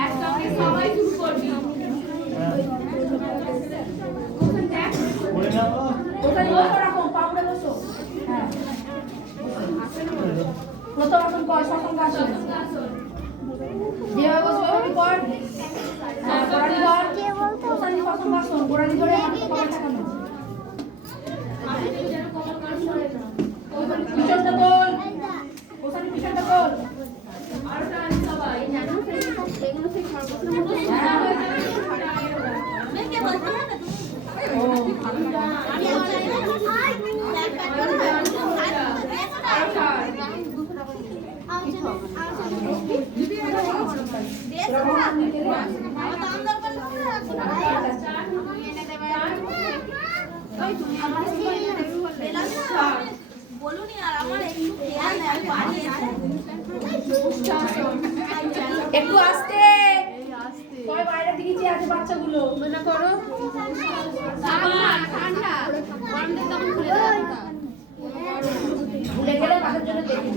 একসঙ্গে সবাই শুরু করবি। প্রথম আসন কর, প্রথম আসন যেভাবে বসবে ওভাবে কর। গোড়ালি ধর, প্রথম আসন গোড়ালি ধরে পিছনটা তোল, ওখানে পিছনটা তোল। আর টান সবাই জানো এগুলো সেই বলুনি আর আমার একটু আস্তে সবাই বাইরে দিকে চেয়ে আছে বাচ্চাগুলো মনে করো ঠান্ডা গরমে তখন খুলে দেওয়া ভুলে গেলে তাদের জন্য দেখি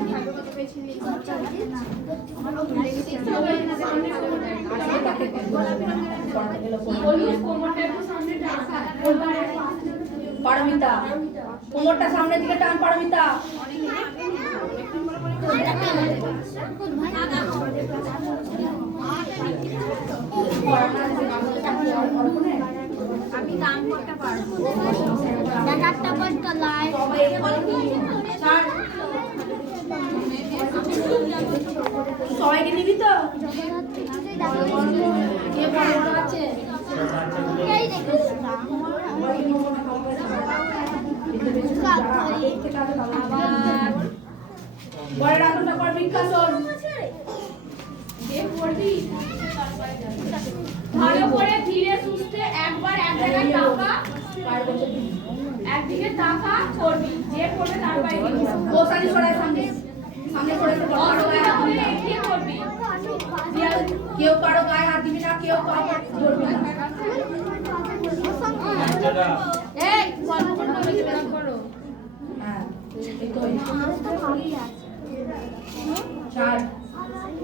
পারমিতা কোমরটা সামনের দিকে টান পারমিতা আমি দাম করতে পারবো একটা বড় লাই সবাইকে নিবি তো কে বড় আছে বড় রাতটা কর বিকাশন যে করবি ভালো করে ধীরে সুস্থে একবার এক জায়গায় তাকা একদিকে তাকা করবি যে করবে তার বাইরে গোসানি সরাই সামনে সামনে করে অসুবিধা হলে এগিয়ে করবি কেউ কারো গায়ে হাত দিবি না কেউ কাউকে ধরবি না এই গল্প করো হ্যাঁ এই তো চার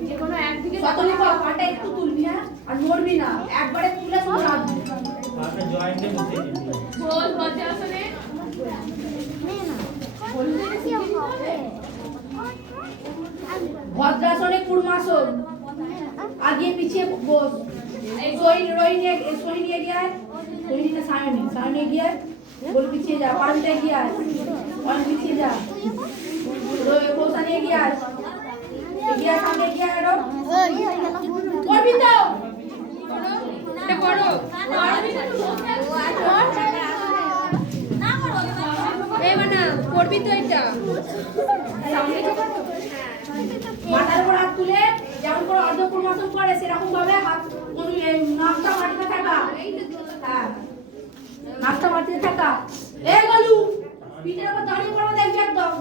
যে কোনো একদিকে সতলে পাটা একটু তুলবি না আর নড়বি না একবারে তুলে শুধু রাখবি আপনি জয়েন্টে বসে দিন বল বজ্রাসনে ভদ্রাসনে কুড়মাসন আগে পিছিয়ে বস সোহিনী নিয়ে গিয়ে সোহিনী না সায়নী গিয়ে বল পিছিয়ে যা পাঁচটা গিয়ে আয় পাঁচ পিছিয়ে যা কোসা নিয়ে গিয়ে আয় এগিয়ে সামনে এগিয়ে আয় করবি তো এটা করো এই বানা করবি তো এটা মাথার উপর হাত তুলে যেমন করে অর্ধ কুড়মাসন করে সেরকম ভাবে হাত নাকটা মাটিতে থাকা হ্যাঁ নাকটা মাটিতে থাকা এই গলু পিঠের উপর দাঁড়িয়ে পড়বে দেখবি একদম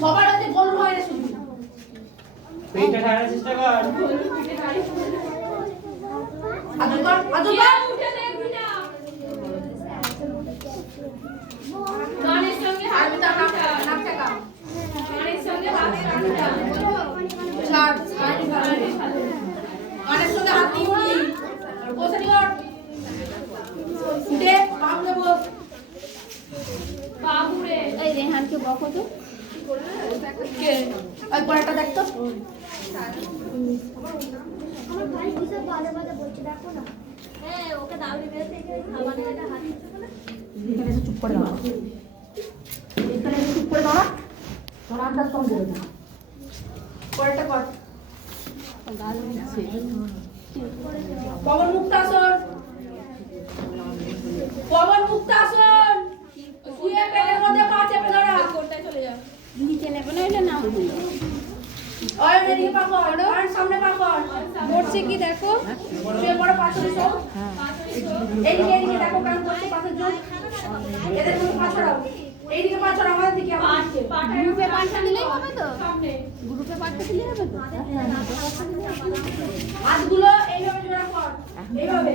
সবার হাতে গোল হয় না শুধু পেটটা ঠাড়ার চেষ্টা কর আদর উঠে দেখবি না গানের সঙ্গে হাত টাকা গানের সঙ্গে হাত টাকা ছাড় গানের সঙ্গে হাত দিয়ে বসে নিও উঠে পাম দেব বাবুরে এই রেহানকে বকো তো কে ওই পড়াটা দেখ তো আমার ভাই কিসব বাজে বাজে বলছে দেখো না হ্যাঁ ওকে দাউড়ি বেরোতে খাবার একটা হাত দিতে বলে এখানে এসে চুপ করে দাঁড়া এখানে এসে চুপ করে দাঁড়া তোর আন্দাজ কম দেবে না পরেরটা কর পবন মুক্তাসন শুয়ে পেটের মধ্যে পা চেপে ধরা কোনটায় চলে যাও নিচে নেবে না এটা নাম ওই এদিকে পা কর আর সামনে পা কর পড়ছে কি দেখো শুয়ে পড়ো পাথরে সব এদিকে দেখো কাম করছে পাথর জোর এদের মধ্যে পা ছড়াও এইদিকে পা চড় আমাদের দিকে আমার দিকে। গ্রুপে পাঁচটা দিলেই হবে তো সামনে গ্রুপে পাঁচটা দিলেই হবে তো হাতগুলো এইভাবে জোড়া কর এইভাবে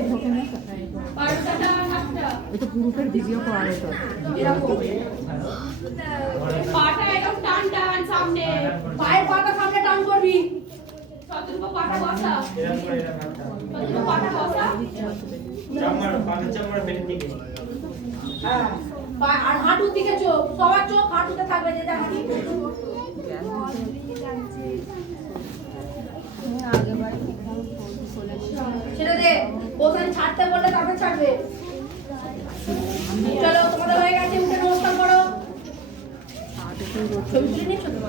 পাঁচটা সাতটা এটা গ্রুপের ভিডিও করা হতো এরকম পাটা একদম টান টান সামনে পায়ের পাটা সামনে টান করবি কতটুকু পাটা বসা এরকম করে এরকম হাতটা। কতটুকু পাটা বসা চাপ মারো, পায়ের চাপ মারো পেটের দিকে। হ্যাঁ আর হাঁটুর দিকে চোখ সবার চোখ হাঁটুতে থাকবে যে দেখি ছেড়ে দে ওখানে ছাড়তে বললে তারপরে ছাড়বে চলো তোমাদের হয়ে গেছে উঠে নমস্কার করো ছবি তুলে নিচ্ছ তো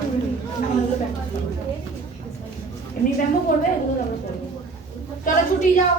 এমনি ব্যায়ামও করবে এগুলো আমরা করবো চলো ছুটি যাও